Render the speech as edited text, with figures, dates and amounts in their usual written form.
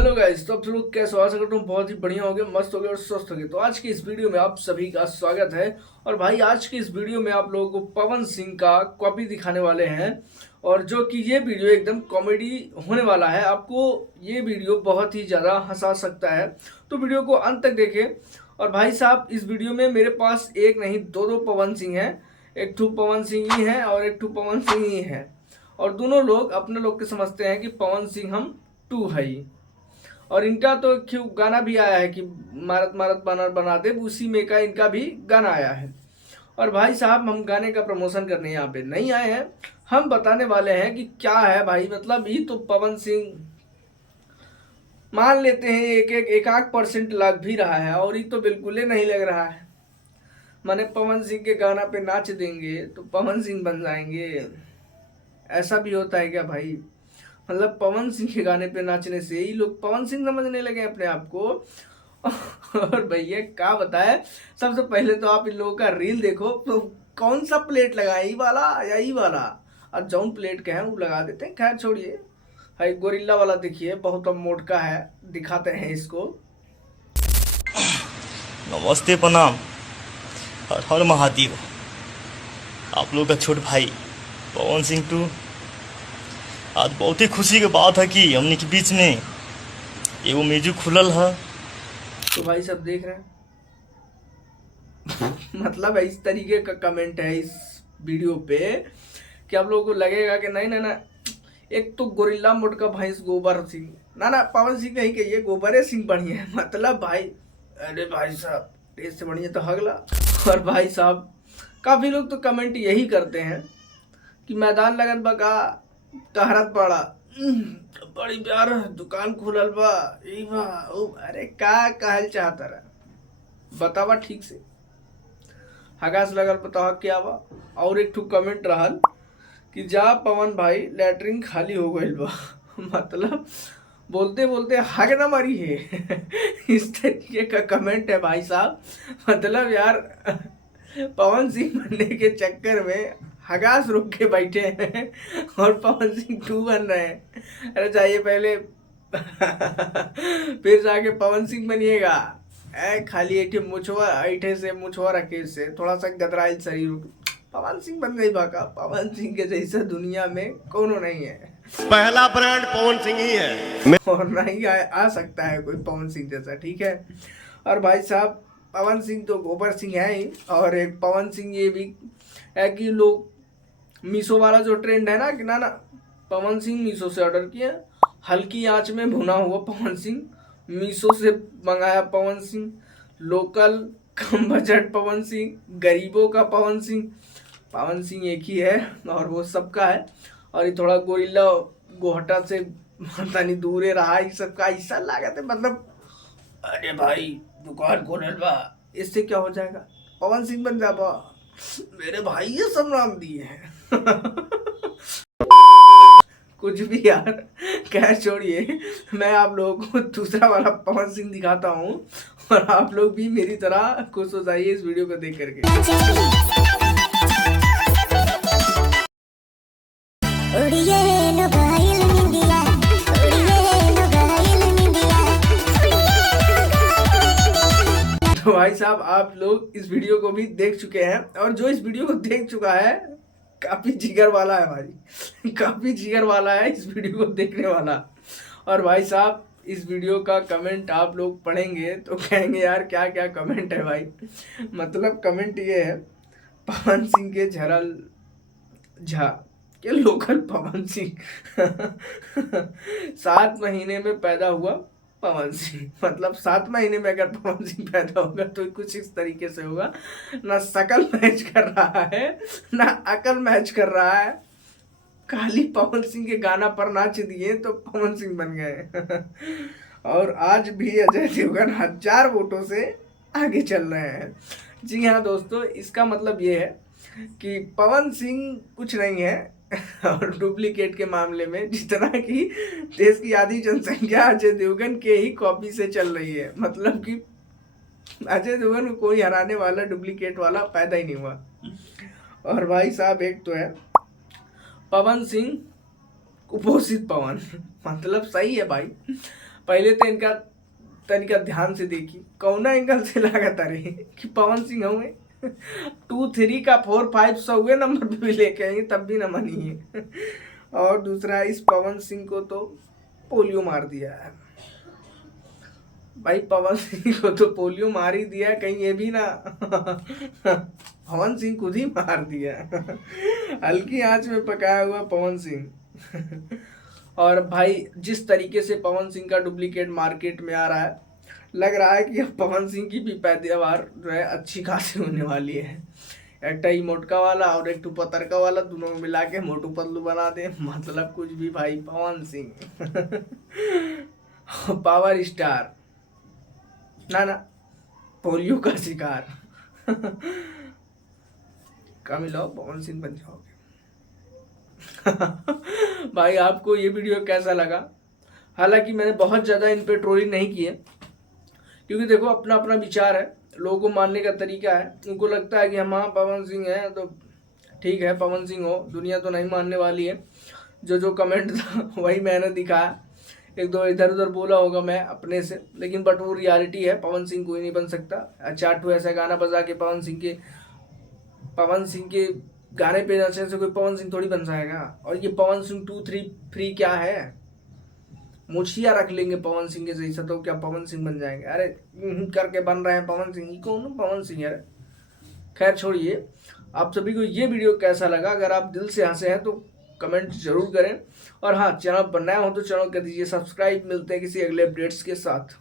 Hello guys, तो आप सब लोग कैसे हो? आशा करता हूँ बहुत ही बढ़िया होगे, मस्त होगे और स्वस्थ होगे। तो आज की इस वीडियो में आप सभी का स्वागत है। और भाई आज की इस वीडियो में आप लोगों को पवन सिंह का कॉपी दिखाने वाले हैं। और जो कि ये वीडियो एकदम कॉमेडी होने वाला है। आपको ये वीडियो बहुत ही ज़्यादा हंसा सकता है, तो वीडियो को अंत तक देखें। और भाई साहब, इस वीडियो में मेरे पास एक नहीं दो पवन सिंह हैं। एक ठू पवन सिंह ही है और एक ठू पवन सिंह ही है। और दोनों लोग अपने लोग के समझते हैं कि पवन सिंह हम टू है ही। और इनका तो क्यों गाना भी आया है कि मारत मारत बानर बना दे, उसी में का इनका भी गाना आया है। और भाई साहब, हम गाने का प्रमोशन करने यहाँ पे नहीं आए हैं। हम बताने वाले हैं कि क्या है भाई। मतलब ये तो पवन सिंह मान लेते हैं एक आध परसेंट लग भी रहा है, और ये तो बिल्कुल ही नहीं लग रहा है। माने पवन सिंह के गाना पे नाच देंगे तो पवन सिंह बन जाएंगे। ऐसा भी होता है क्या भाई? मतलब पवन सिंह के गाने पे नाचने से ही लोग पवन सिंह समझने लगे अपने आप को। और भैया क्या बताए, सबसे पहले तो आप इन लोगों का रील देखो तो कौन सा प्लेट लगा है, ये वाला या ये वाला? और जौन प्लेट के हैं वो लगा देते हैं। खैर छोड़िए। हाई गोरिल्ला वाला देखिए, बहुत अब मोटका है, दिखाते हैं इसको। नमस्ते, प्रणाम। हर हर महादेव। आप लोग का छोट भाई पवन सिंह टू। आज बहुत ही खुशी की बात है कि हमने के बीच में एगो म्यूजिक खुलल है। तो भाई सब देख रहे हैं। मतलब इस तरीके का कमेंट है इस वीडियो पे कि आप लोगों को लगेगा कि नहीं ना ना, एक तो गोरिल्ला मोटका भैंस गोबर सिंह, ना पवन सिंह नहीं कहिए, गोबरे सिंह बढ़िया है। मतलब भाई, अरे भाई साहब, टेस्ट से बढ़िया तो हगला। और भाई साहब, काफी लोग तो कमेंट यही करते हैं कि मैदान लगन बका कहरत पड़ा, बड़ी प्यार दुकान खुलल बा, ई बा ओ। अरे का कहल चाहता रहा बतावा ठीक से। हगास लगल बतावा क्या बा। और एक ठू कमेंट रहल कि जा पवन भाई लैटरिन खाली हो गई बा। मतलब बोलते बोलते हग ना मरी है। इस तरीके का कमेंट है भाई साहब। मतलब यार, पवन सिंह बनने के चक्कर में हगास रोक के बैठे हैं और पवन सिंह टू बन रहे हैं। अरे जाइए पहले। फिर जाके पवन सिंह बनिएगा। खाली ऐठे मुछवा, ऐठे से मुछवा रखे से थोड़ा सा गदराइल शरीर, पवन सिंह बन गई भाका। पवन सिंह के जैसा दुनिया में कोनो नहीं है। पहला ब्रांड पवन सिंह ही है और नहीं आ सकता है कोई पवन सिंह जैसा, ठीक है। और भाई साहब, पवन सिंह तो गोबर सिंह है ही। और एक पवन सिंह ये भी है कि लोग मीशो वाला जो ट्रेंड है ना कि ना पवन सिंह मीशो से ऑर्डर किया, हल्की आंच में भुना हुआ पवन सिंह मीशो से मंगाया। पवन सिंह लोकल कम बजट पवन सिंह, गरीबों का पवन सिंह। पवन सिंह एक ही है और वो सबका है। और ये थोड़ा गोरिल्ला गोहटा से तनी दूरे रहा, ये सबका ऐसा लागत है। मतलब अरे भाई दुकान खोलल बा, इससे क्या हो जाएगा? पवन सिंह बन जा बा। मेरे भाई ये सब नाम दिए हैं। कुछ भी यार, क्या छोड़िए। मैं आप लोगों को दूसरा वाला पवन सिंह दिखाता हूँ और आप लोग भी मेरी तरह खुश हो जाइए इस वीडियो को देख करके। तो भाई साहब, आप लोग इस वीडियो को भी देख चुके हैं, और जो इस वीडियो को देख चुका है काफी जिगर वाला है भाई। काफी जिगर वाला है इस वीडियो को देखने वाला। और भाई साहब, इस वीडियो का कमेंट आप लोग पढ़ेंगे तो कहेंगे यार क्या क्या कमेंट है भाई। मतलब कमेंट ये है, पवन सिंह के झरल झा के लोकल पवन सिंह। 7 महीने में पैदा हुआ पवन सिंह। मतलब 7 महीने में अगर पवन सिंह पैदा होगा तो कुछ इस तरीके से होगा। ना शकल मैच कर रहा है, ना अकल मैच कर रहा है। खाली पवन सिंह के गाना पर नाच दिए तो पवन सिंह बन गए। और आज भी अजय देवगन 1000 वोटों से आगे चल रहे हैं। जी हाँ दोस्तों, इसका मतलब ये है कि पवन सिंह कुछ नहीं है। और डुप्लीकेट के मामले में जितना कि देश की आधी जनसंख्या अजय देवगन के ही कॉपी से चल रही है। मतलब कि अजय देवगन को कोई हराने वाला डुप्लीकेट वाला पैदा ही नहीं हुआ। और भाई साहब, एक तो है पवन सिंह कुपोषित पवन। मतलब सही है भाई। पहले तो इनका तनिका ध्यान से देखी कौना एंगल से लागत रहे कि पवन सिंह हुए 2 3 का 4 5 100 नंबर पे भी लेके आएंगे तब भी न मानी है। और दूसरा, इस पवन सिंह को तो पोलियो मार दिया है भाई। पवन सिंह को तो पोलियो मार ही दिया, कहीं ये भी ना पवन सिंह खुद ही मार दिया हल्की आंच में पकाया हुआ पवन सिंह। और भाई जिस तरीके से पवन सिंह का डुप्लीकेट मार्केट में आ रहा है, लग रहा है कि अब पवन सिंह की भी पैदावार जो है अच्छी खासी होने वाली है। एक ही मोटका वाला और एक टू पतरका वाला, दोनों मिला के मोटू पतलू बना दे, मतलब कुछ भी भाई पवन सिंह पावर स्टार ना पोलियो का शिकार कम मिलाओ पवन सिंह बन जाओगे। भाई आपको ये वीडियो कैसा लगा? हालांकि मैंने बहुत ज़्यादा इन पे ट्रोलिंग नहीं की है, क्योंकि देखो अपना अपना विचार है, लोगों को मानने का तरीका है। उनको लगता है कि हम हाँ पवन सिंह है तो ठीक है, पवन सिंह हो, दुनिया तो नहीं मानने वाली है। जो कमेंट था वही मैंने दिखाया, एक दो इधर उधर बोला होगा मैं अपने से, लेकिन बट वो रियलिटी है। पवन सिंह कोई नहीं बन सकता। चाटू ऐसा गाना बजा के पवन सिंह के गाने पे नचने से कोई पवन सिंह थोड़ी बन जाएगा। और ये पवन सिंह 2 3 फ्री क्या है, मुछिया रख लेंगे पवन सिंह के जैसा तो क्या पवन सिंह बन जाएंगे? अरे करके बन रहे हैं पवन सिंह, कौन पवन सिंह है? खैर छोड़िए, आप सभी को ये वीडियो कैसा लगा? अगर आप दिल से हंसे हैं तो कमेंट जरूर करें, और हाँ चैनल पर नया हो तो चैनल कर दीजिए सब्सक्राइब। मिलते हैं किसी अगले अपडेट्स के साथ।